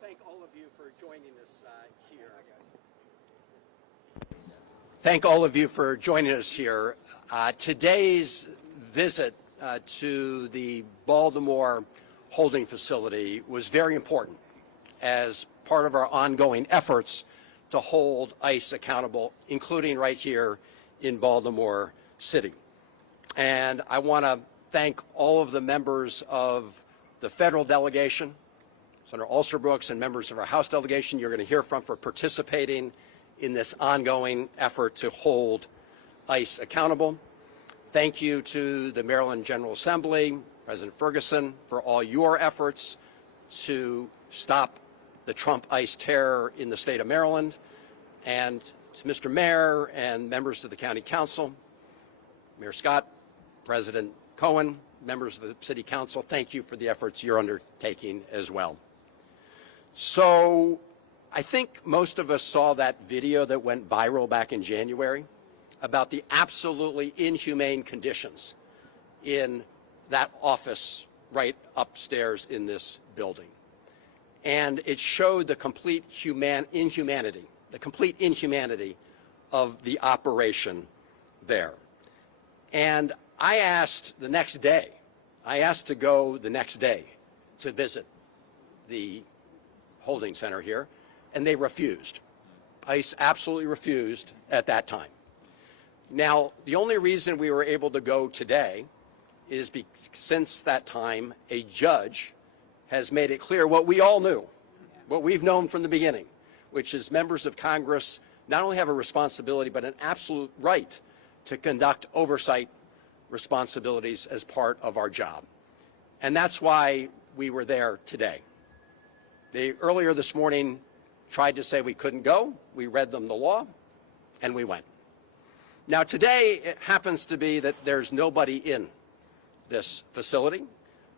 Thank all of you for joining us here. Thank all of you for joining us here. Today's visit to the Baltimore holding facility was very important as part of our ongoing efforts to hold ICE accountable, including right here in Baltimore City. And I want to thank all of the members of the federal delegation, Senator Alsterbrooks, and members of our House delegation you're going to hear from for participating in this ongoing effort to hold ICE accountable. Thank you to the Maryland General Assembly, President Ferguson, for all your efforts to stop the Trump ICE terror in the state of Maryland, and to Mr. Mayor and members of the County Council, Mayor Scott, President Cohen, members of the City Council, thank you for the efforts you're undertaking as well. So I think most of us saw that video that went viral back in January about the absolutely inhumane conditions in that office right upstairs in this building. And it showed the complete inhumanity of the operation there. And I asked the next day, to go the next day to visit the holding center here, and they refused. ICE absolutely refused at that time. Now, the only reason we were able to go today is because since that time, a judge has made it clear what we all knew, what we've known from the beginning, which is members of Congress not only have a responsibility, but an absolute right to conduct oversight responsibilities as part of our job. And that's why we were there today. They earlier this morning tried to say we couldn't go. We read them the law, and we went. Now today, it happens to be that there's nobody in this facility,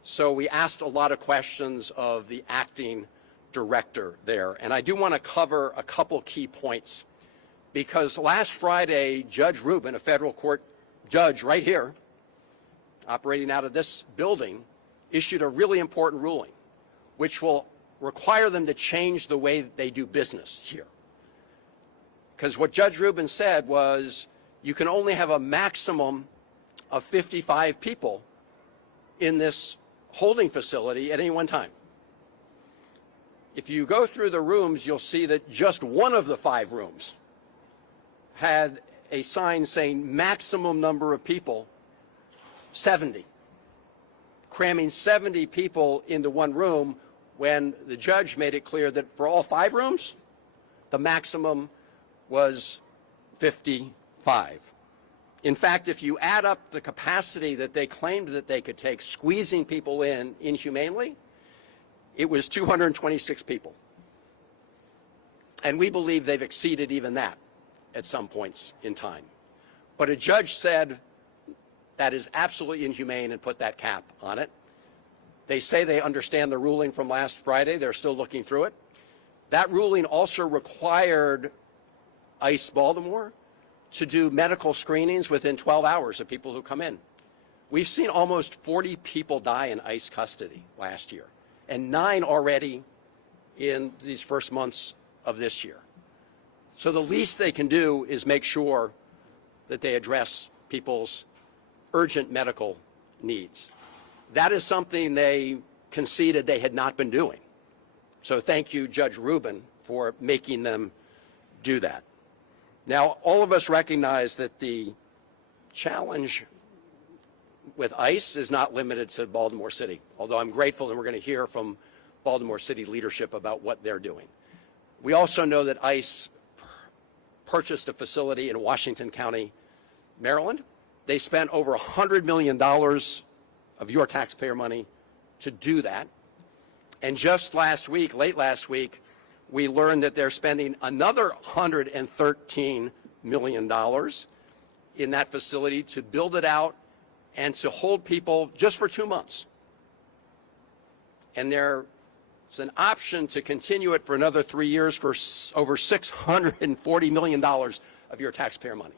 so we asked a lot of questions of the acting director there. And I do want to cover a couple key points, because last Friday, Judge Rubin, a federal court judge right here, operating out of this building, issued a really important ruling, which will require them to change the way they do business here. Because what Judge Rubin said was, you can only have a maximum of 55 people in this holding facility at any one time. If you go through the rooms, you'll see that just one of the 5 rooms had a sign saying maximum number of people, 70. Cramming 70 people into one room when the judge made it clear that for all 5 rooms, the maximum was 55. In fact, if you add up the capacity that they claimed that they could take, squeezing people in inhumanely, it was 226 people. And we believe they've exceeded even that at some points in time. But a judge said that is absolutely inhumane and put that cap on it. They say they understand the ruling from last Friday. They're still looking through it. That ruling also required ICE Baltimore to do medical screenings within 12 hours of people who come in. We've seen almost 40 people die in ICE custody last year, and 9 already in these first months of this year. So the least they can do is make sure that they address people's urgent medical needs. That is something they conceded they had not been doing. So thank you, Judge Rubin, for making them do that. Now, all of us recognize that the challenge with ICE is not limited to Baltimore City, although I'm grateful, and we're going to hear from Baltimore City leadership about what they're doing. We also know that ICE purchased a facility in Washington County, Maryland. They spent over $100 million of your taxpayer money to do that. And just last week, late last week, we learned that they're spending another $113 million in that facility to build it out and to hold people just for 2 months. And there's an option to continue it for another 3 years for over $640 million of your taxpayer money.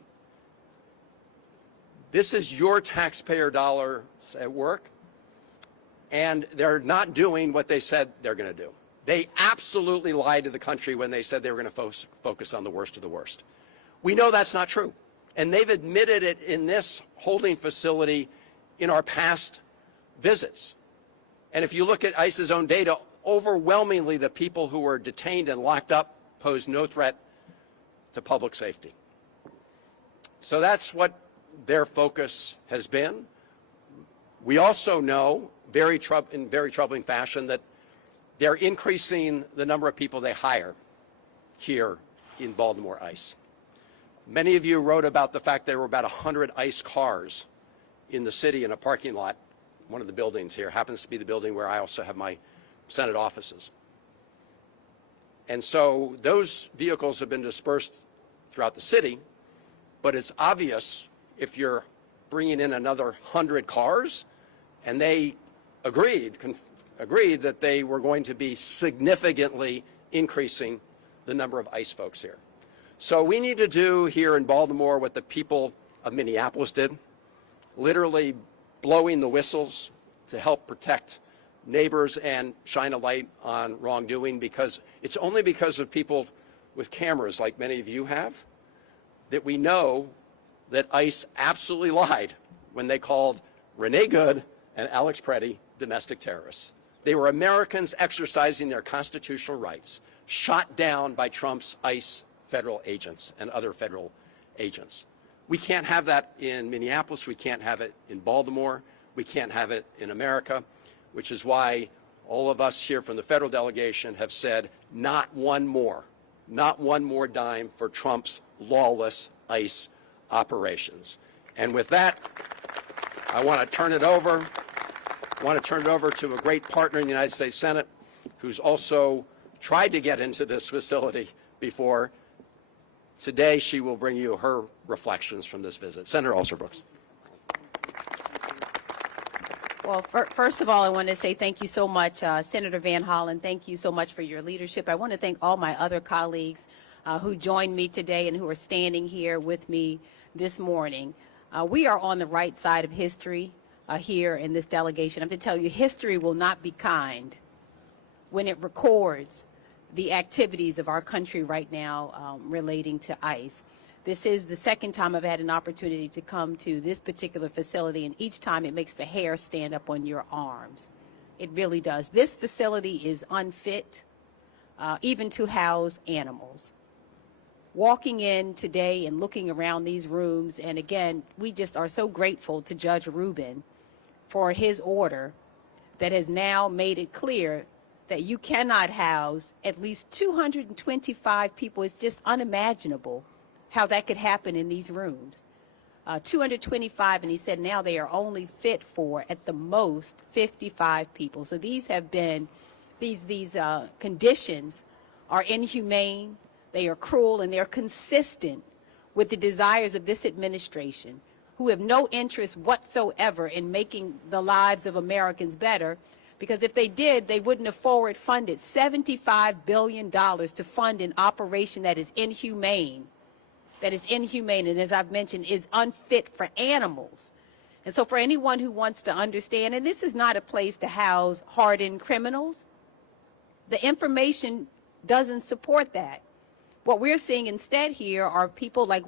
This is your taxpayer dollars at work, and they're not doing what they said they're going to do. They absolutely lied to the country when they said they were going to focus on the worst of the worst. We know that's not true. And they've admitted it in this holding facility in our past visits. And if you look at ICE's own data, overwhelmingly the people who were detained and locked up posed no threat to public safety. So that's what their focus has been. We also know, in very troubling fashion, that they're increasing the number of people they hire here in Baltimore ICE. Many of you wrote about the fact there were about 100 ICE cars in the city in a parking lot. One of the buildings here happens to be the building where I also have my Senate offices. And so those vehicles have been dispersed throughout the city, but it's obvious if you're bringing in another 100 cars, and they agreed that they were going to be significantly increasing the number of ICE folks here. So we need to do here in Baltimore what the people of Minneapolis did, literally blowing the whistles to help protect neighbors and shine a light on wrongdoing, because it's only because of people with cameras like many of you have that we know that ICE absolutely lied when they called Renee Good and Alex Preddy domestic terrorists. They were Americans exercising their constitutional rights, shot down by Trump's ICE federal agents and other federal agents. We can't have that in Minneapolis. We can't have it in Baltimore. We can't have it in America, which is why all of us here from the federal delegation have said not one more dime for Trump's lawless ICE operations. And with that, I want to turn it over to a great partner in the United States Senate who's also tried to get into this facility before. Today, she will bring you her reflections from this visit. Senator Alston-Brooks. Well, first of all, I want to say thank you so much, Senator Van Hollen. Thank you so much for your leadership. I want to thank all my other colleagues who joined me today and who are standing here with me this morning. We are on the right side of history here in this delegation. I'm going to tell you, history will not be kind when it records the activities of our country right now relating to ICE. This is the second time I've had an opportunity to come to this particular facility, and each time it makes the hair stand up on your arms. It really does. This facility is unfit even to house animals. Walking in today and looking around these rooms, and again, we just are so grateful to Judge Rubin for his order that has now made it clear that you cannot house at least 225 people. It's just unimaginable how that could happen in these rooms. 225, and he said now they are only fit for, at the most, 55 people. So these have been, these conditions are inhumane, they are cruel, and they're consistent with the desires of this administration, who have no interest whatsoever in making the lives of Americans better, because if they did, they wouldn't have forward funded $75 billion to fund an operation that is inhumane, and as I've mentioned, is unfit for animals. And so for anyone who wants to understand, and this is not a place to house hardened criminals, the information doesn't support that. What we're seeing instead here are people like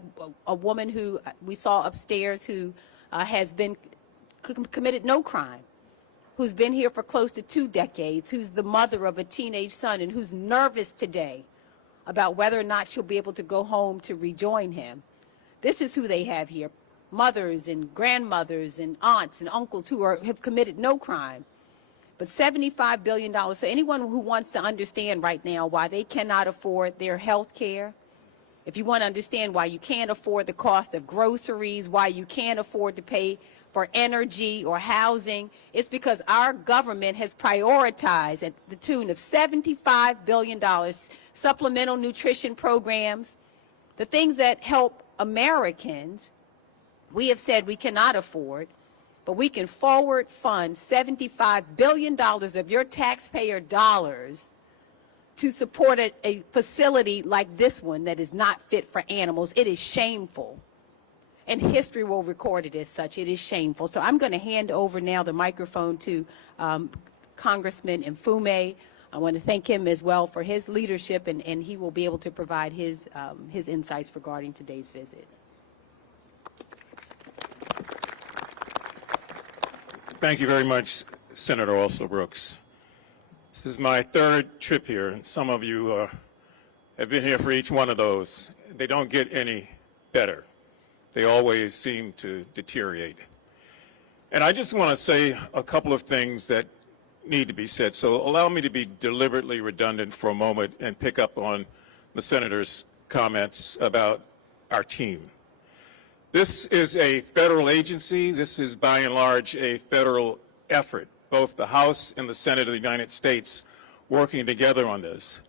a woman who we saw upstairs who has been committed no crime, who's been here for close to 2 decades, who's the mother of a teenage son, and who's nervous today about whether or not she'll be able to go home to rejoin him. This is who they have here, mothers and grandmothers and aunts and uncles who have committed no crime. But $75 billion, so anyone who wants to understand right now why they cannot afford their health care, if you want to understand why you can't afford the cost of groceries, why you can't afford to pay for energy or housing, it's because our government has prioritized at the tune of $75 billion supplemental nutrition programs, the things that help Americans. We have said we cannot afford, but we can forward fund $75 billion of your taxpayer dollars to support a facility like this one that is not fit for animals. It is shameful. And history will record it as such. It is shameful. So I'm going to hand over now the microphone to Congressman Mfume. I want to thank him as well for his leadership, and he will be able to provide his insights regarding today's visit. Thank you very much, Senator Brooks. This is my third trip here, and some of you have been here for each one of those. They don't get any better. They always seem to deteriorate. And I just want to say a couple of things that need to be said. So allow me to be deliberately redundant for a moment and pick up on the Senator's comments about our team. This is a federal agency. This is by and large a federal effort, both the House and the Senate of the United States working together on this.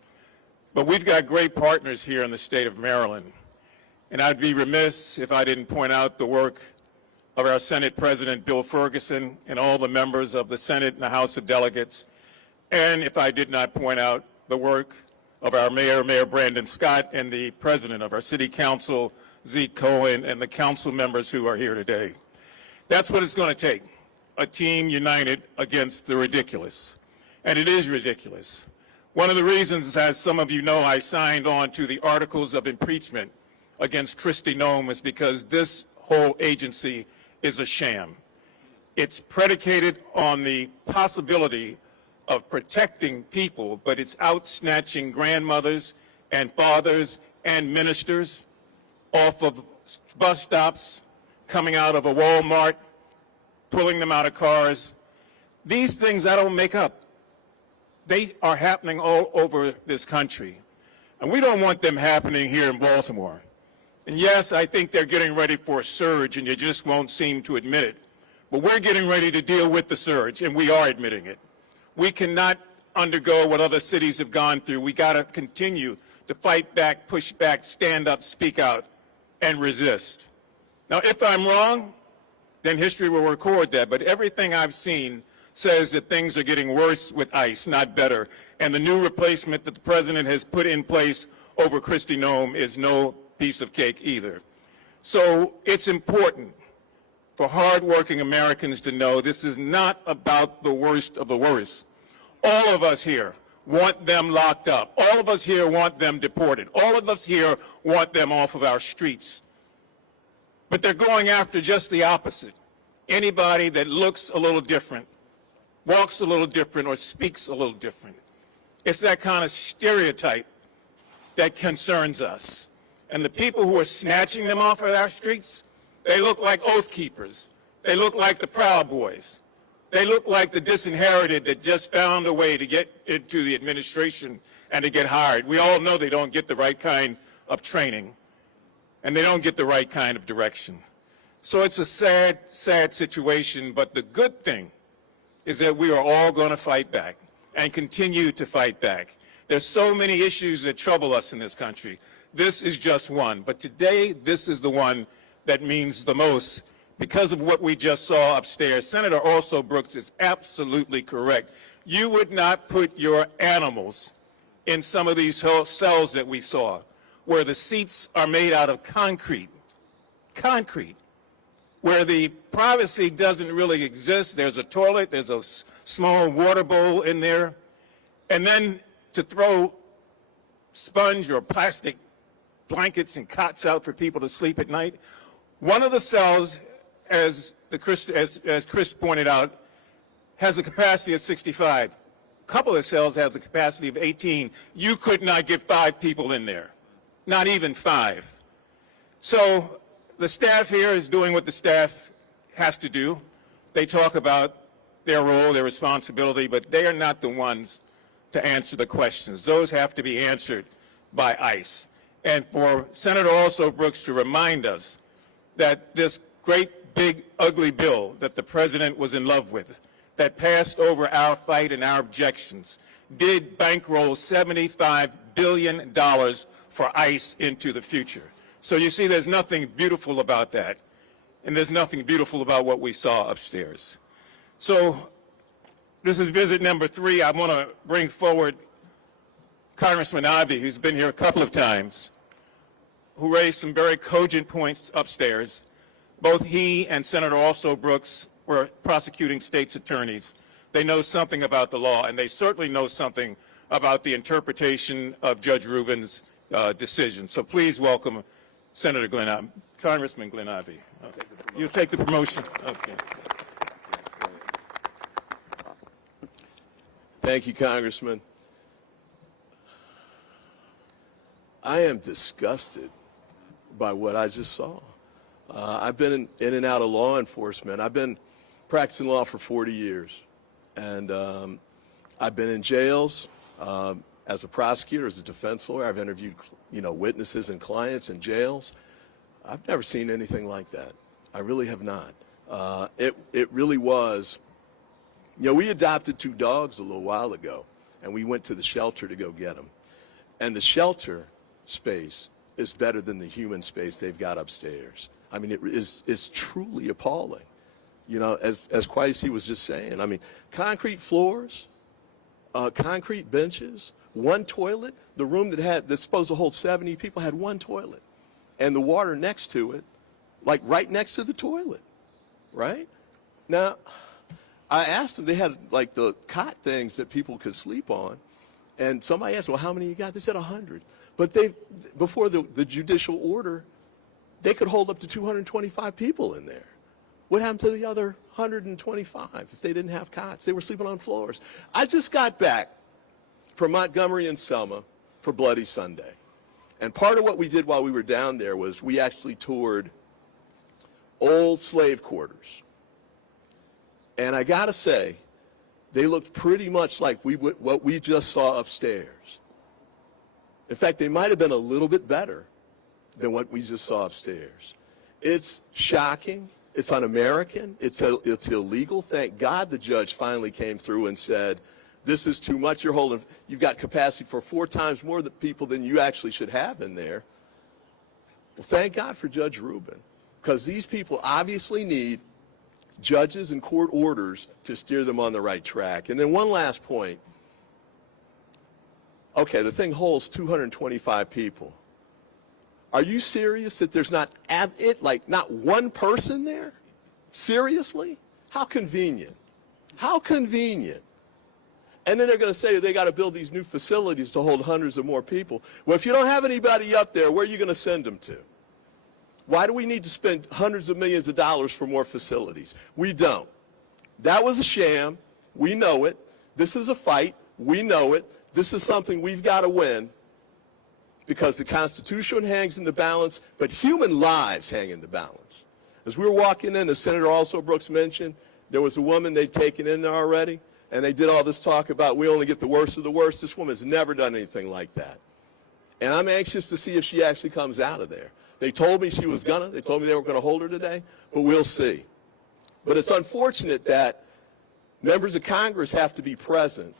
But we've got great partners here in the state of Maryland. And I'd be remiss if I didn't point out the work of our Senate President Bill Ferguson and all the members of the Senate and the House of Delegates, and if I did not point out the work of our Mayor Brandon Scott, and the President of our City Council, Zeke Cohen, and the council members who are here today. That's what it's going to take, a team united against the ridiculous. And it is ridiculous. One of the reasons, as some of you know, I signed on to the articles of impeachment against Kristi Noem is because this whole agency is a sham. It's predicated on the possibility of protecting people, but it's out snatching grandmothers and fathers and ministers off of bus stops, coming out of a Walmart, pulling them out of cars. These things I don't make up. They are happening all over this country. And we don't want them happening here in Baltimore. And yes, I think they're getting ready for a surge, and you just won't seem to admit it. But we're getting ready to deal with the surge, and we are admitting it. We cannot undergo what other cities have gone through. We got to continue to fight back, push back, stand up, speak out, and resist. Now, if I'm wrong, then history will record that. But everything I've seen says that things are getting worse with ICE, not better. And the new replacement that the president has put in place over Kristi Noem is no piece of cake either. So it's important for hardworking Americans to know this is not about the worst of the worst. All of us here want them locked up. All of us here want them deported. All of us here want them off of our streets. But they're going after just the opposite. Anybody that looks a little different, walks a little different, or speaks a little different. It's that kind of stereotype that concerns us. And the people who are snatching them off of our streets, they look like Oath Keepers. They look like the Proud Boys. They look like the disinherited that just found a way to get into the administration and to get hired. We all know they don't get the right kind of training, and they don't get the right kind of direction. So it's a sad, sad situation, but the good thing is that we are all going to fight back and continue to fight back. There's so many issues that trouble us in this country. This is just one, but today this is the one that means the most because of what we just saw upstairs. Senator Brooks is absolutely correct. You would not put your animals in some of these cells that we saw, where the seats are made out of concrete, where the privacy doesn't really exist. There's a toilet, there's a small water bowl in there, and then to throw sponge or plastic blankets and cots out for people to sleep at night. One of the cells, as Chris pointed out, has a capacity of 65. A couple of cells have the capacity of 18. You could not get 5 people in there, not even 5. So the staff here is doing what the staff has to do. They talk about their role, their responsibility, but they are not the ones to answer the questions. Those have to be answered by ICE. And for Senator Brooks to remind us that this great, big, ugly bill that the president was in love with, that passed over our fight and our objections, did bankroll $75 billion for ICE into the future. So you see, there's nothing beautiful about that, and there's nothing beautiful about what we saw upstairs. So this is visit number 3. I want to bring forward Congressman Ivey, who's been here a couple of times, who raised some very cogent points upstairs. Both he and Senator Brooks were prosecuting state's attorneys. They know something about the law, and they certainly know something about the interpretation of Judge Rubin's decision. So please welcome Senator Congressman Glenn Ivey. You'll take the promotion. Okay. Thank you, Congressman. I am disgusted by what I just saw. I've been in and out of law enforcement. I've been practicing law for 40 years, and I've been in jails as a prosecutor, as a defense lawyer. I've interviewed, witnesses and clients in jails. I've never seen anything like that. I really have not. It really was. We adopted 2 dogs a little while ago, and we went to the shelter to go get them. And the shelter space is better than the human space they've got upstairs. I mean, it is truly appalling. As Quasi was just saying, I mean, concrete floors, concrete benches, 1 toilet. The room that's supposed to hold 70 people had 1 toilet. And the water next to it, like right next to the toilet, right? Now, I asked them, they had like the cot things that people could sleep on. And somebody asked, well, how many you got? They said 100. But before the judicial order, they could hold up to 225 people in there. What happened to the other 125 if they didn't have cots? They were sleeping on floors. I just got back from Montgomery and Selma for Bloody Sunday. And part of what we did while we were down there was we actually toured old slave quarters. And I got to say, they looked pretty much like what we just saw upstairs. In fact, they might have been a little bit better than what we just saw upstairs. It's shocking. It's un-American. It's illegal. Thank God the judge finally came through and said, this is too much. You've got capacity for 4 times more people than you actually should have in there. Well, thank God for Judge Rubin, because these people obviously need judges and court orders to steer them on the right track. And then one last point. Okay, the thing holds 225 people. Are you serious that there's not 1 person there? Seriously? How convenient. How convenient. And then they're going to say they got to build these new facilities to hold hundreds of more people. Well, if you don't have anybody up there, where are you going to send them to? Why do we need to spend hundreds of millions of dollars for more facilities? We don't. That was a sham. We know it. This is a fight. We know it. This is something we've got to win, because the Constitution hangs in the balance, but human lives hang in the balance. As we were walking in, as Senator also Brooks mentioned, there was a woman they'd taken in there already, and they did all this talk about we only get the worst of the worst. This woman's never done anything like that. And I'm anxious to see if she actually comes out of there. They told me she was gonna. They told me they were going to hold her today, but we'll see. But it's unfortunate that members of Congress have to be present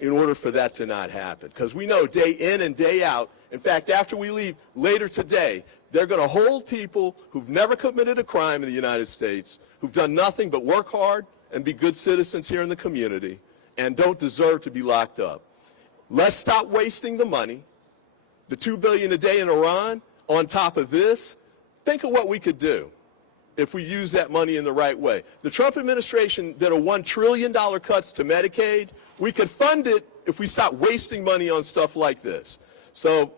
in order for that to not happen, because we know day in and day out, in fact, after we leave later today, they're going to hold people who've never committed a crime in the United States, who've done nothing but work hard and be good citizens here in the community, and don't deserve to be locked up. Let's stop wasting the money, the $2 billion a day in Iran, on top of this. Think of what we could do if we use that money in the right way. The Trump administration did a $1 trillion cuts to Medicaid. We could fund it if we stop wasting money on stuff like this. So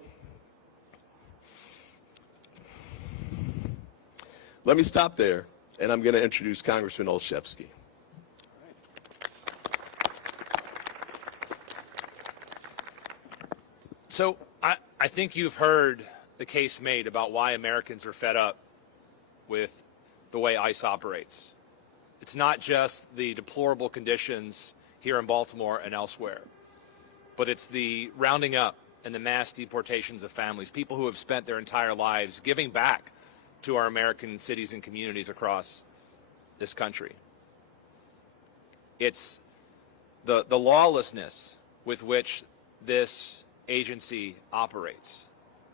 let me stop there, and I'm going to introduce Congressman Olszewski. So I think you've heard the case made about why Americans are fed up with the way ICE operates. It's not just the deplorable conditions here in Baltimore and elsewhere, but it's the rounding up and the mass deportations of families, people who have spent their entire lives giving back to our American cities and communities across this country. It's the lawlessness with which this agency operates.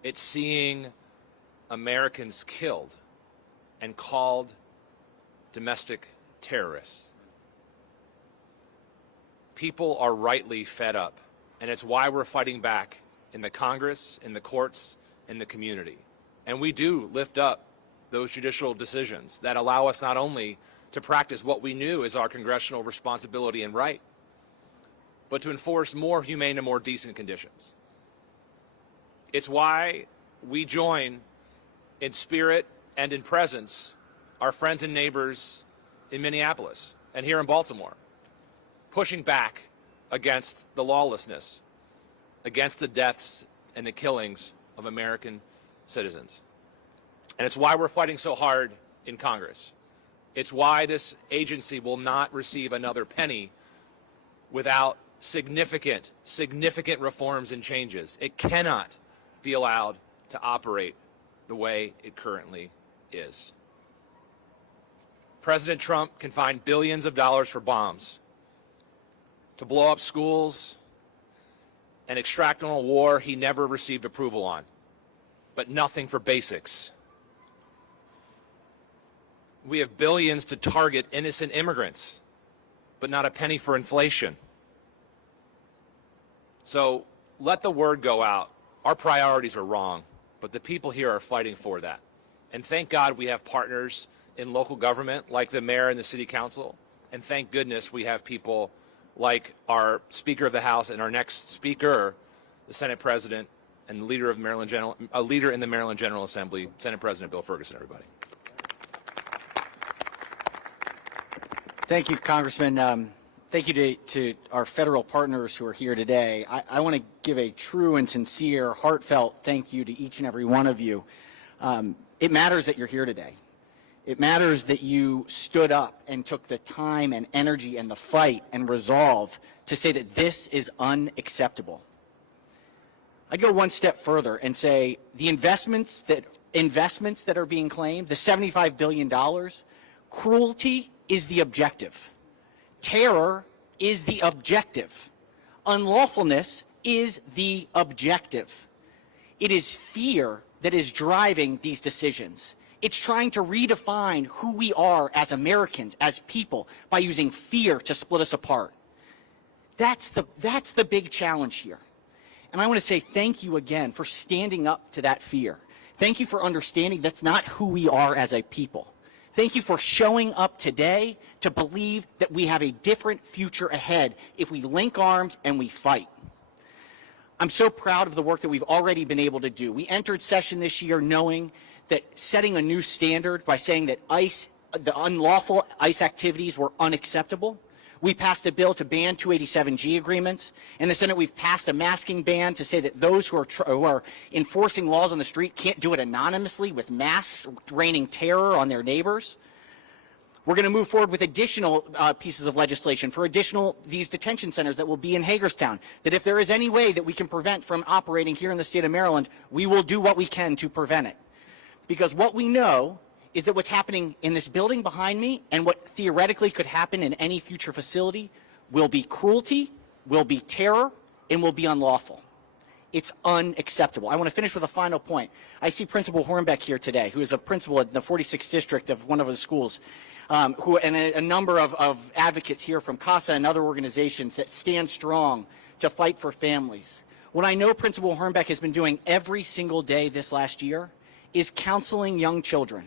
It's seeing Americans killed and called domestic terrorists. People are rightly fed up, and it's why we're fighting back in the Congress, in the courts, in the community. And we do lift up those judicial decisions that allow us not only to practice what we knew is our congressional responsibility and right, but to enforce more humane and more decent conditions. It's why we join in spirit and in presence our friends and neighbors in Minneapolis and here in Baltimore, pushing back against the lawlessness, against the deaths and the killings of American citizens. And it's why we're fighting so hard in Congress. It's why this agency will not receive another penny without significant reforms and changes. It cannot be allowed to operate the way it currently is. President Trump can find billions of dollars for bombs, to blow up schools, and extract on a war he never received approval on, but nothing for basics. We have billions to target innocent immigrants, but not a penny for inflation. So let the word go out. Our priorities are wrong, but the people here are fighting for that. And thank God we have partners in local government like the mayor and the city council. And thank goodness we have people like our Speaker of the House and our next Speaker, the Senate President and leader of Maryland a leader in the Maryland General Assembly, Senate President Bill Ferguson, everybody. Thank you, Congressman. Thank you to our federal partners who are here today. I want to give a true and sincere, heartfelt thank you to each and every one of you. It matters that you're here today. It matters that you stood up and took the time and energy and the fight and resolve to say that this is unacceptable. I'd go one step further and say the investments that are being claimed, the $75 billion, cruelty is the objective. Terror is the objective. Unlawfulness is the objective. It is fear that is driving these decisions. It's trying to redefine who we are as Americans, as people, by using fear to split us apart. That's the big challenge here. And I want to say thank you again for standing up to that fear. Thank you for understanding that's not who we are as a people. Thank you for showing up today to believe that we have a different future ahead if we link arms and we fight. I'm so proud of the work that we've already been able to do. We entered session this year knowing that setting a new standard by saying that the unlawful ICE activities were unacceptable. We passed a bill to ban 287G agreements. In the Senate, we've passed a masking ban to say that those who are enforcing laws on the street can't do it anonymously with masks raining terror on their neighbors. We're going to move forward with additional pieces of legislation for these detention centers that will be in Hagerstown, that if there is any way that we can prevent from operating here in the state of Maryland, we will do what we can to prevent it. Because what we know is that what's happening in this building behind me and what theoretically could happen in any future facility will be cruelty, will be terror, and will be unlawful. It's unacceptable. I want to finish with a final point. I see Principal Hornbeck here today, who is a principal in the 46th district of one of the schools, and a number of advocates here from CASA and other organizations that stand strong to fight for families. What I know Principal Hornbeck has been doing every single day this last year is counseling young children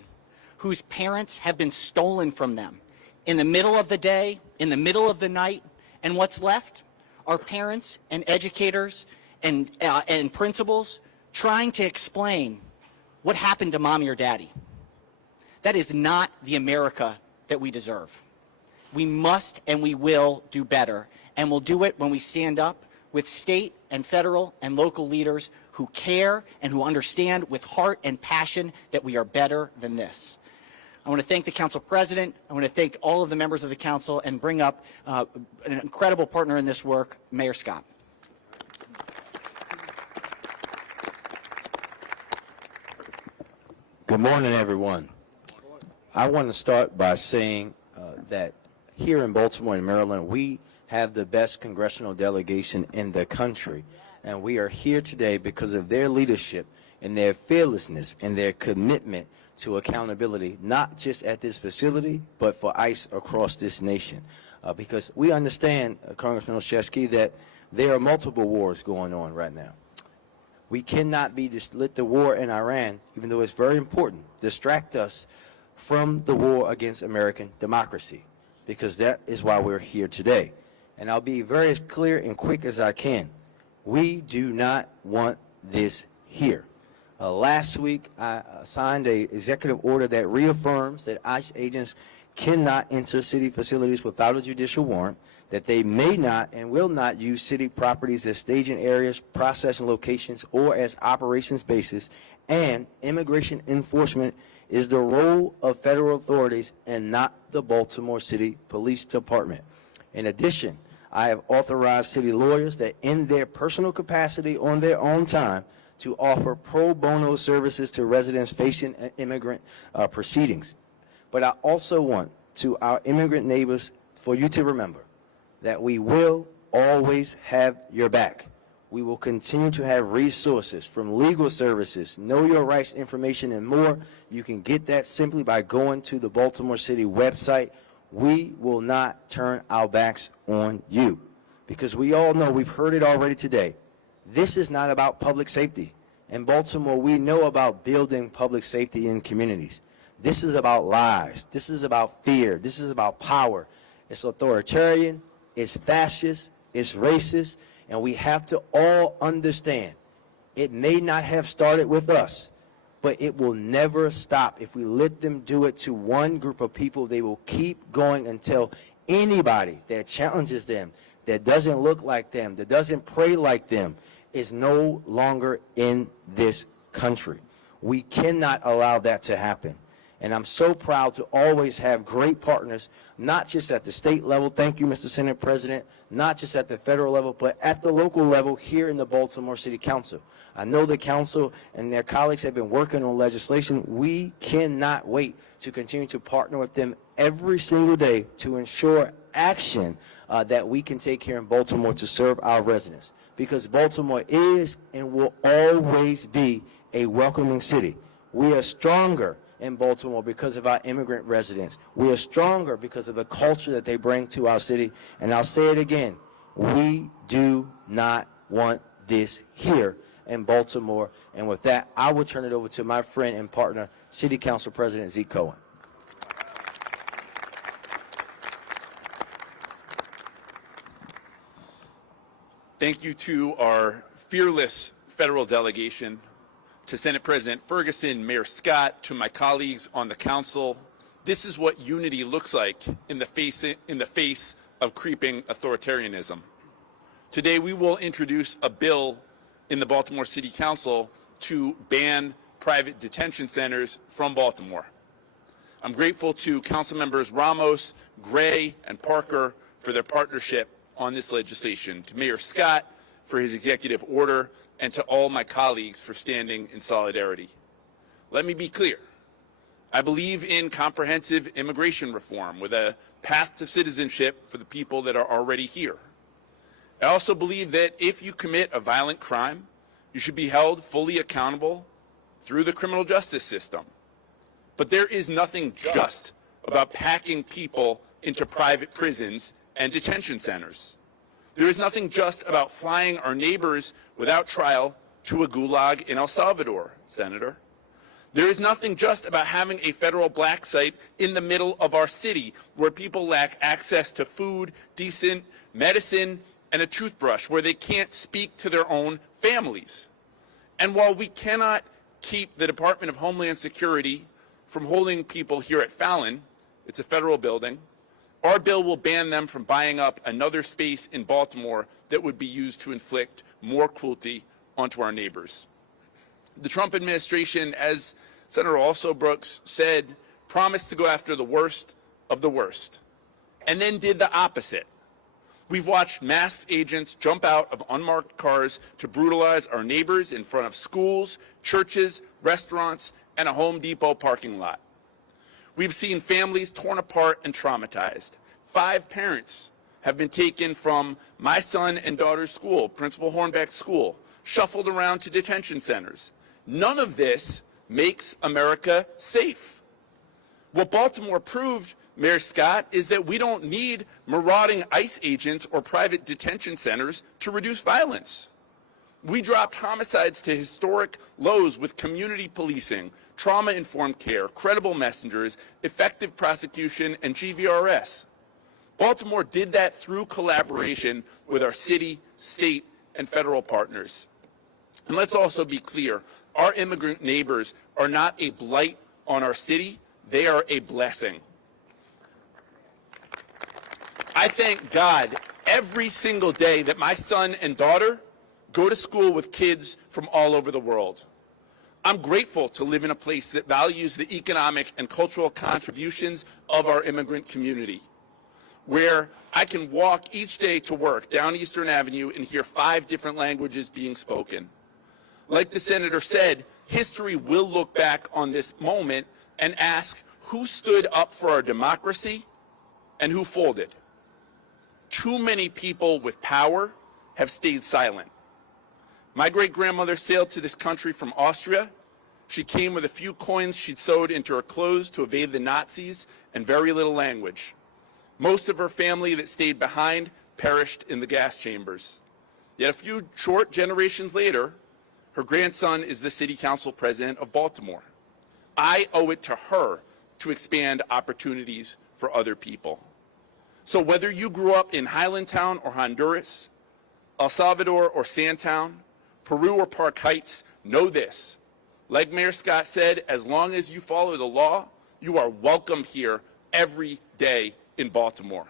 whose parents have been stolen from them in the middle of the day, in the middle of the night, and what's left are parents and educators and principals trying to explain what happened to mommy or daddy. That is not the America that we deserve. We must and we will do better, and we'll do it when we stand up with state and federal and local leaders who care and who understand with heart and passion that we are better than this. I want to thank the council president. I want to thank all of the members of the council and bring up an incredible partner in this work, Mayor Scott. Good morning, everyone. I want to start by saying that here in Baltimore and Maryland, we have the best congressional delegation in the country. And we are here today because of their leadership and their fearlessness and their commitment to accountability, not just at this facility, but for ICE across this nation. Because we understand, Congressman Olszewski, that there are multiple wars going on right now. We cannot just let the war in Iran, even though it's very important, distract us from the war against American democracy, because that is why we're here today. and I'll be very clear and quick as I can. We do not want this here. Last week, I signed an executive order that reaffirms that ICE agents cannot enter city facilities without a judicial warrant, that they may not and will not use city properties as staging areas, processing locations, or as operations bases, and immigration enforcement is the role of federal authorities and not the Baltimore City Police Department. In addition, I have authorized city lawyers that in their personal capacity on their own time to offer pro bono services to residents facing immigrant proceedings. But I also want to our immigrant neighbors for you to remember that we will always have your back. We will continue to have resources from legal services, know your rights information, and more. You can get that simply by going to the Baltimore City website. We will not turn our backs on you because we all know, we've heard it already today, this is not about public safety. In Baltimore, we know about building public safety in communities. This is about lies. This is about fear. This is about power. It's authoritarian, it's fascist, it's racist, and we have to all understand it may not have started with us, but it will never stop. If we let them do it to one group of people, they will keep going until anybody that challenges them, that doesn't look like them, that doesn't pray like them, is no longer in this country. We cannot allow that to happen. And I'm so proud to always have great partners, not just at the state level, thank you, Mr. Senate President, not just at the federal level, but at the local level here in the Baltimore City Council. I know the council and their colleagues have been working on legislation. We cannot wait to continue to partner with them every single day to ensure action that we can take here in Baltimore to serve our residents. Because Baltimore is and will always be a welcoming city. We are stronger in Baltimore because of our immigrant residents. We are stronger because of the culture that they bring to our city. And I'll say it again, we do not want this here in Baltimore. And with that, I will turn it over to my friend and partner, City Council President Zeke Cohen. Thank you to our fearless federal delegation, to Senate President Ferguson, Mayor Scott, to my colleagues on the council. This is what unity looks like in the face of creeping authoritarianism. Today we will introduce a bill in the Baltimore City Council to ban private detention centers from Baltimore. I'm grateful to Council Members Ramos, Gray, and Parker for their partnership on this legislation, to Mayor Scott for his executive order, and to all my colleagues for standing in solidarity. Let me be clear. I believe in comprehensive immigration reform with a path to citizenship for the people that are already here. I also believe that if you commit a violent crime, you should be held fully accountable through the criminal justice system. But there is nothing just about packing people into private prisons and detention centers. There is nothing just about flying our neighbors without trial to a gulag in El Salvador, Senator. There is nothing just about having a federal black site in the middle of our city where people lack access to food, decent medicine, and a toothbrush, where they can't speak to their own families. And while we cannot keep the Department of Homeland Security from holding people here at Fallon, it's a federal building, our bill will ban them from buying up another space in Baltimore that would be used to inflict more cruelty onto our neighbors. The Trump administration, as Senator Brooks said, promised to go after the worst of the worst, and then did the opposite. We've watched masked agents jump out of unmarked cars to brutalize our neighbors in front of schools, churches, restaurants, and a Home Depot parking lot. We've seen families torn apart and traumatized. 5 parents have been taken from my son and daughter's school, Principal Hornbeck's school, shuffled around to detention centers. None of this makes America safe. What Baltimore proved, Mayor Scott, is that we don't need marauding ICE agents or private detention centers to reduce violence. We dropped homicides to historic lows with community policing, trauma-informed care, credible messengers, effective prosecution, and GVRS. Baltimore did that through collaboration with our city, state, and federal partners. And let's also be clear, our immigrant neighbors are not a blight on our city, they are a blessing. I thank God every single day that my son and daughter go to school with kids from all over the world. I'm grateful to live in a place that values the economic and cultural contributions of our immigrant community, where I can walk each day to work down Eastern Avenue and hear 5 different languages being spoken. Like the senator said, history will look back on this moment and ask who stood up for our democracy and who folded. Too many people with power have stayed silent. My great-grandmother sailed to this country from Austria. She came with a few coins she'd sewed into her clothes to evade the Nazis and very little language. Most of her family that stayed behind perished in the gas chambers. Yet a few short generations later, her grandson is the city council president of Baltimore. I owe it to her to expand opportunities for other people. So whether you grew up in Highlandtown or Honduras, El Salvador or Sandtown, Peru or Park Heights, know this. Like Mayor Scott said, as long as you follow the law, you are welcome here every day in Baltimore.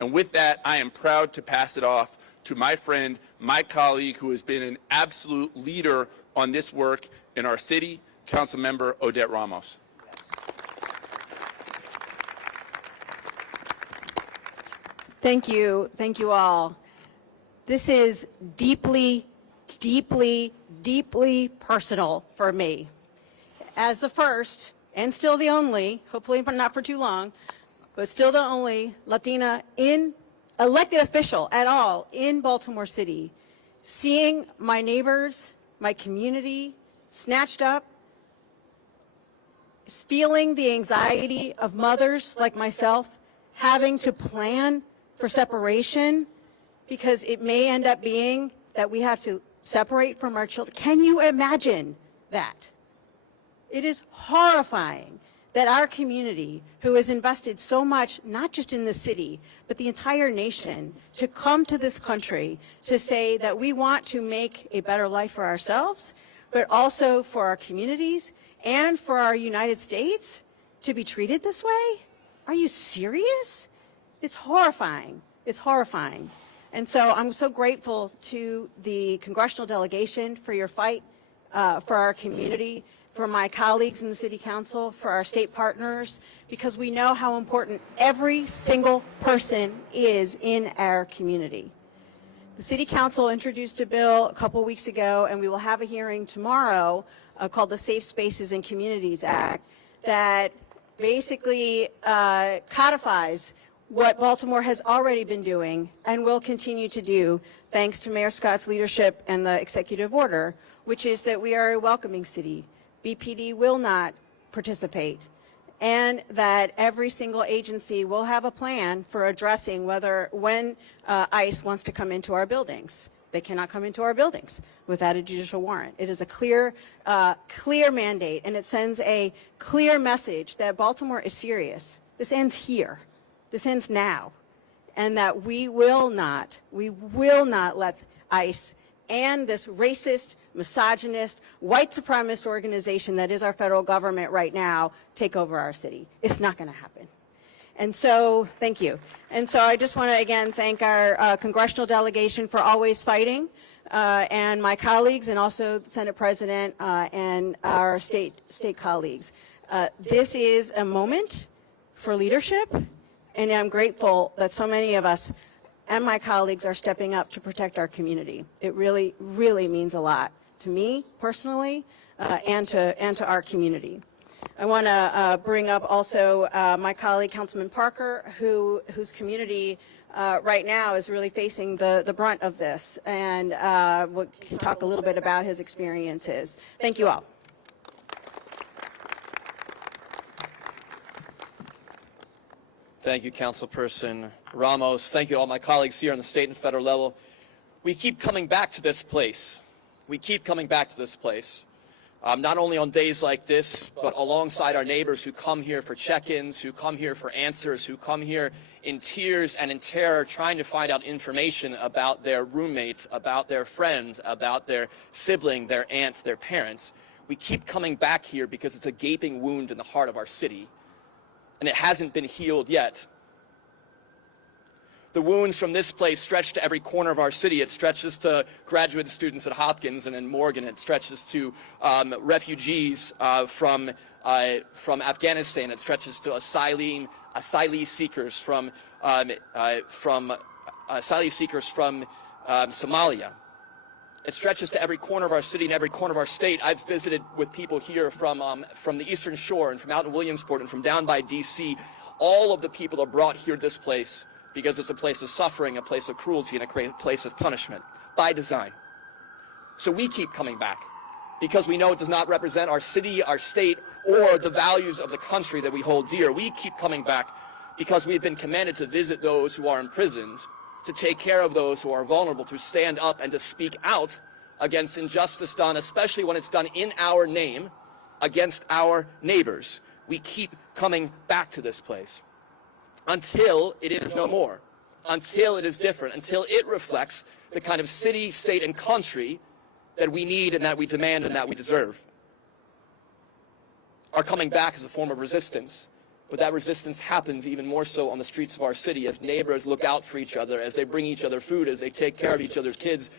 And with that, I am proud to pass it off to my friend, my colleague, who has been an absolute leader on this work in our city, Councilmember Odette Ramos. Thank you. Thank you all. This is deeply, deeply, deeply personal for me. As the first, and still the only, hopefully not for too long, but still the only Latina elected official at all in Baltimore City, seeing my neighbors, my community snatched up, feeling the anxiety of mothers like myself, having to plan for separation because it may end up being that we have to separate from our children. Can you imagine that? It is horrifying that our community, who has invested so much, not just in the city, but the entire nation, to come to this country to say that we want to make a better life for ourselves, but also for our communities and for our United States, to be treated this way? Are you serious? It's horrifying. It's horrifying. And so I'm so grateful to the congressional delegation for your fight for our community, for my colleagues in the City Council, for our state partners, because we know how important every single person is in our community. The City Council introduced a bill a couple weeks ago, and we will have a hearing tomorrow called the Safe Spaces and Communities Act that basically codifies what Baltimore has already been doing and will continue to do thanks to Mayor Scott's leadership and the executive order, which is that we are a welcoming city. BPD will not participate, and that every single agency will have a plan for addressing when ICE wants to come into our buildings. They cannot come into our buildings without a judicial warrant. It is a clear mandate, and it sends a clear message that Baltimore is serious. This ends here. This ends now, and that we will not let ICE and this racist, misogynist, white supremacist organization that is our federal government right now take over our city. It's not going to happen. And so, thank you. And so I just want to again thank our congressional delegation for always fighting, and my colleagues, and also the Senate President and our state colleagues. This is a moment for leadership, and I'm grateful that so many of us and my colleagues are stepping up to protect our community. It really, really means a lot to me personally and to our community. I want to bring up also my colleague, Councilman Parker, whose community right now is really facing the brunt of this, and we'll talk a little bit about his experiences. Thank you all. Thank you, Councilperson Ramos. Thank you to all my colleagues here on the state and federal level. We keep coming back to this place. We keep coming back to this place. not only on days like this, but alongside our neighbors who come here for check-ins, who come here for answers, who come here in tears and in terror trying to find out information about their roommates, about their friends, about their sibling, their aunts, their parents. We keep coming back here because it's a gaping wound in the heart of our city, and it hasn't been healed yet. The wounds from this place stretch to every corner of our city. It stretches to graduate students at Hopkins and in Morgan. It stretches to refugees from Afghanistan. It stretches to asylee seekers from Somalia. It stretches to every corner of our city and every corner of our state. I've visited with people here from the Eastern Shore and from out in Williamsport and from down by D.C. All of the people are brought here to this place because it's a place of suffering, a place of cruelty, and a place of punishment by design. So we keep coming back because we know it does not represent our city, our state, or the values of the country that we hold dear. We keep coming back because we've been commanded to visit those who are imprisoned, to take care of those who are vulnerable, to stand up and to speak out against injustice done, especially when it's done in our name, against our neighbors. We keep coming back to this place until it is no more, until it is different, until it reflects the kind of city, state, and country that we need and that we demand and that we deserve. Our coming back is a form of resistance, but that resistance happens even more so on the streets of our city as neighbors look out for each other, as they bring each other food, as they take care of each other's kids,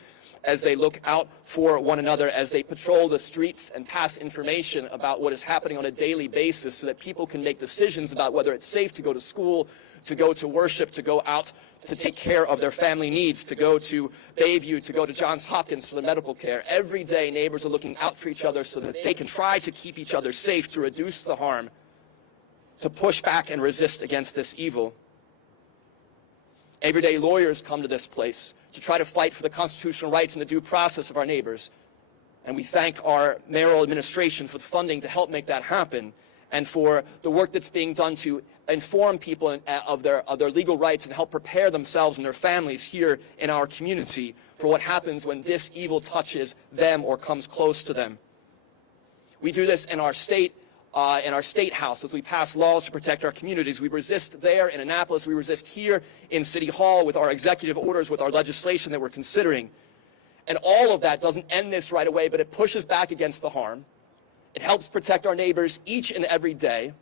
as they look out for one another, as they patrol the streets and pass information about what is happening on a daily basis so that people can make decisions about whether it's safe to go to school, to go to worship, to go out to take care of their family needs, to go to Bayview, to go to Johns Hopkins for the medical care. Every day, neighbors are looking out for each other so that they can try to keep each other safe, to reduce the harm, to push back and resist against this evil. Everyday lawyers come to this place to try to fight for the constitutional rights and the due process of our neighbors. And we thank our mayoral administration for the funding to help make that happen and for the work that's being done to inform people of their legal rights and help prepare themselves and their families here in our community for what happens when this evil touches them or comes close to them. We do this in our state house as we pass laws to protect our communities. We resist there in Annapolis. We resist here in City Hall with our executive orders, with our legislation that we're considering. And all of that doesn't end this right away, but it pushes back against the harm. It helps protect our neighbors each and every day.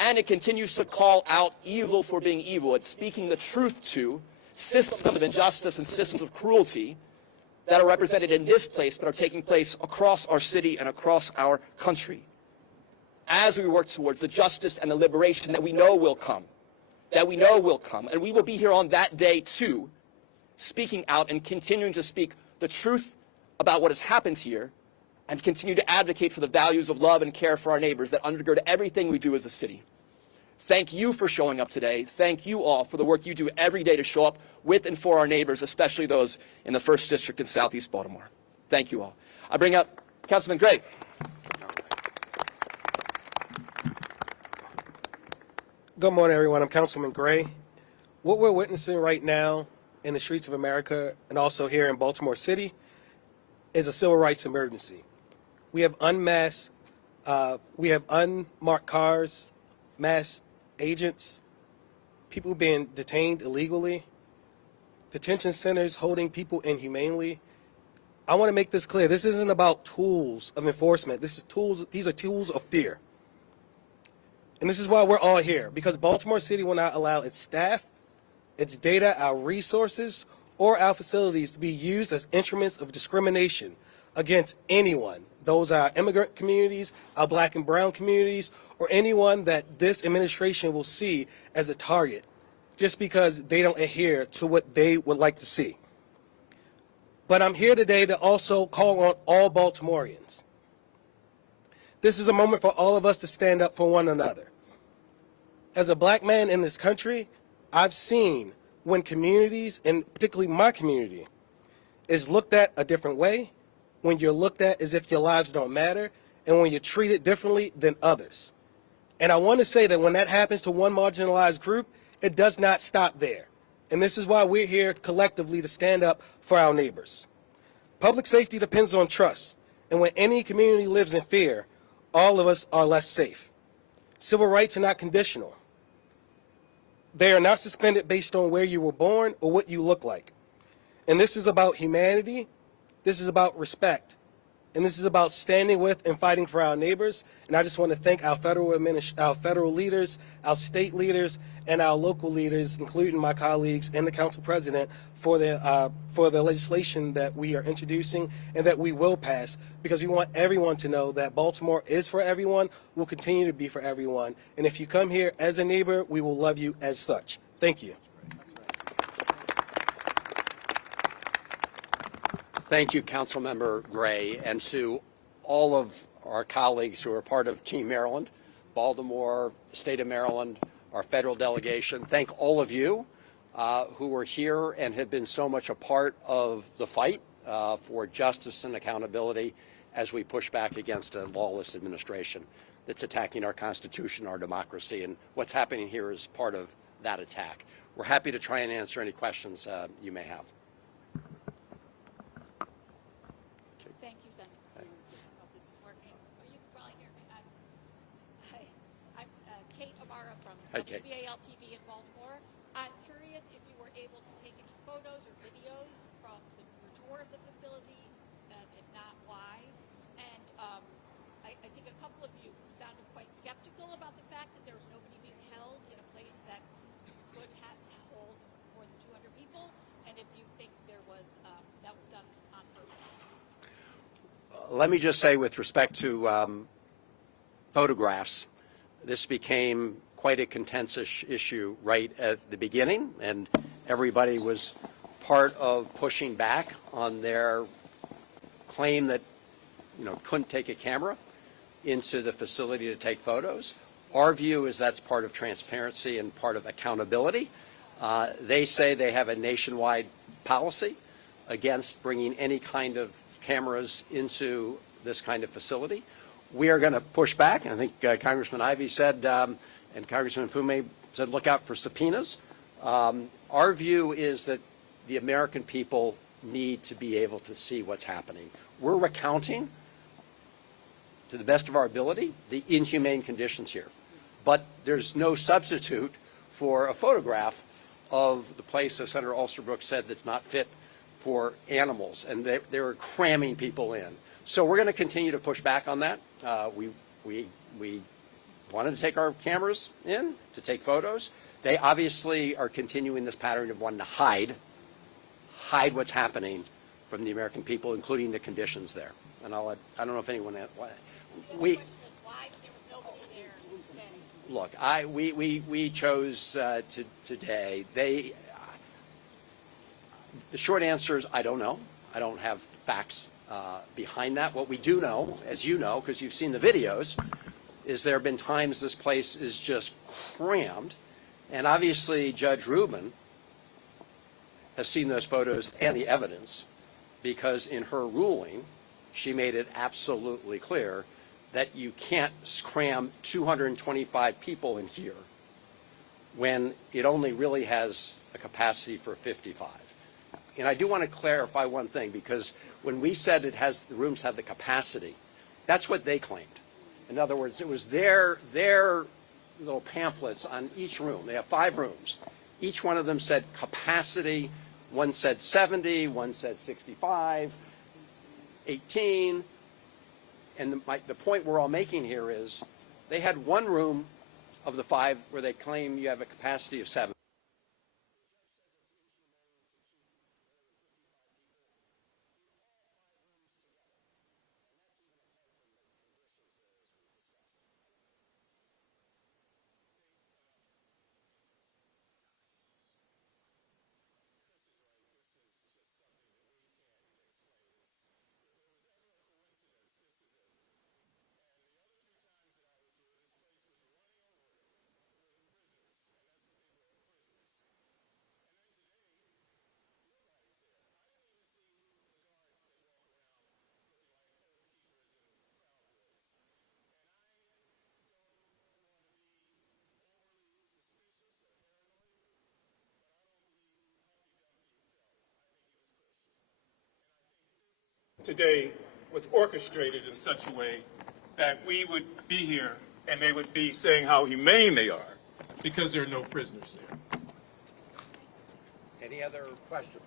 And it continues to call out evil for being evil. It's speaking the truth to systems of injustice and systems of cruelty that are represented in this place but are taking place across our city and across our country. As we work towards the justice and the liberation that we know will come, and we will be here on that day too, speaking out and continuing to speak the truth about what has happened here and continue to advocate for the values of love and care for our neighbors that undergird everything we do as a city. Thank you for showing up today. Thank you all for the work you do every day to show up with and for our neighbors, especially those in the 1st District in Southeast Baltimore. Thank you all. I bring up Councilman Gray. Good morning, everyone. I'm Councilman Gray. What we're witnessing right now in the streets of America and also here in Baltimore City is a civil rights emergency. We have unmarked cars, masked agents, people being detained illegally, detention centers holding people inhumanely. I want to make this clear. This isn't about tools of enforcement. These are tools of fear. And this is why we're all here, because Baltimore City will not allow its staff, its data, our resources, or our facilities to be used as instruments of discrimination against anyone. Those are our immigrant communities, our black and brown communities, or anyone that this administration will see as a target just because they don't adhere to what they would like to see. But I'm here today to also call on all Baltimoreans. This is a moment for all of us to stand up for one another. As a black man in this country, I've seen when communities, and particularly my community, is looked at a different way, when you're looked at as if your lives don't matter, and when you're treated differently than others. And I want to say that when that happens to one marginalized group, it does not stop there. And this is why we're here collectively to stand up for our neighbors. Public safety depends on trust. And when any community lives in fear, all of us are less safe. Civil rights are not conditional. They are not suspended based on where you were born or what you look like. And this is about humanity. This is about respect. And this is about standing with and fighting for our neighbors. And I just want to thank our federal leaders, our state leaders, and our local leaders, including my colleagues and the council president, for the legislation that we are introducing and that we will pass, because we want everyone to know that Baltimore is for everyone, will continue to be for everyone. And if you come here as a neighbor, we will love you as such. Thank you. Thank you, Councilmember Gray, and to all of our colleagues who are part of Team Maryland, Baltimore, the state of Maryland, our federal delegation. Thank all of you who were here and have been so much a part of the fight for justice and accountability as we push back against a lawless administration that's attacking our Constitution, our democracy, and what's happening here is part of that attack. We're happy to try and answer any questions you may have. Thank you, Senator. I don't know if this is working. Oh, you can probably hear me. I'm Kate Amara from Hi, Kate. WBAL TV in Baltimore. I'm curious if you were able to take any photos or videos from your tour of the facility, and if not, why? And I think a couple of you sounded quite skeptical about the fact that there was nobody being held in a place that could hold more than 200 people, and if you think there was that was done on purpose. Let me just say, with respect to photographs, this became quite a contentious issue right at the beginning, and everybody was part of pushing back on their claim that, couldn't take a camera into the facility to take photos. Our view is that's part of transparency and part of accountability. They say they have a nationwide policy against bringing any kind of cameras into this kind of facility. We are going to push back. I think Congressman Ivey said, and Congressman Fume said, look out for subpoenas. Our view is that the American people need to be able to see what's happening. We're recounting, to the best of our ability, the inhumane conditions here. But there's no substitute for a photograph of the place, as Senator Alsterbrook said, that's not fit for animals, and they were cramming people in. So we're going to continue to push back on that. We wanted to take our cameras in to take photos. They obviously are continuing this pattern of wanting to hide what's happening from the American people, including the conditions there. And I don't know if anyone we. Look, we chose today. The short answer is I don't know. I don't have facts behind that. What we do know, as you know, because you've seen the videos, is there have been times this place is just crammed, and obviously Judge Rubin has seen those photos and the evidence, because in her ruling she made it absolutely clear that you can't cram 225 people in here when it only really has a capacity for 55. And I do want to clarify one thing, because when we said the rooms have the capacity, that's what they claimed. In other words, it was their little pamphlets on each room. They have 5 rooms. Each one of them said capacity. One said 70, one said 65, 18. And the point we're all making here is they had one room of the 5 where they claim you have a capacity of 7. Today, was orchestrated in such a way that we would be here and they would be saying how humane they are because there are no prisoners there. Any other questions?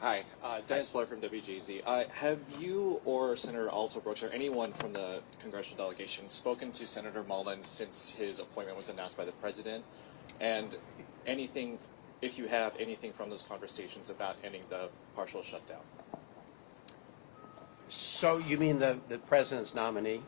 Hi, Dennis Blair from WGZ. Have you or Senator Alto Brooks or anyone from the congressional delegation spoken to Senator Mullins since his appointment was announced by the president? And anything, if you have anything from those conversations about ending the partial shutdown? So you mean the president's nominee?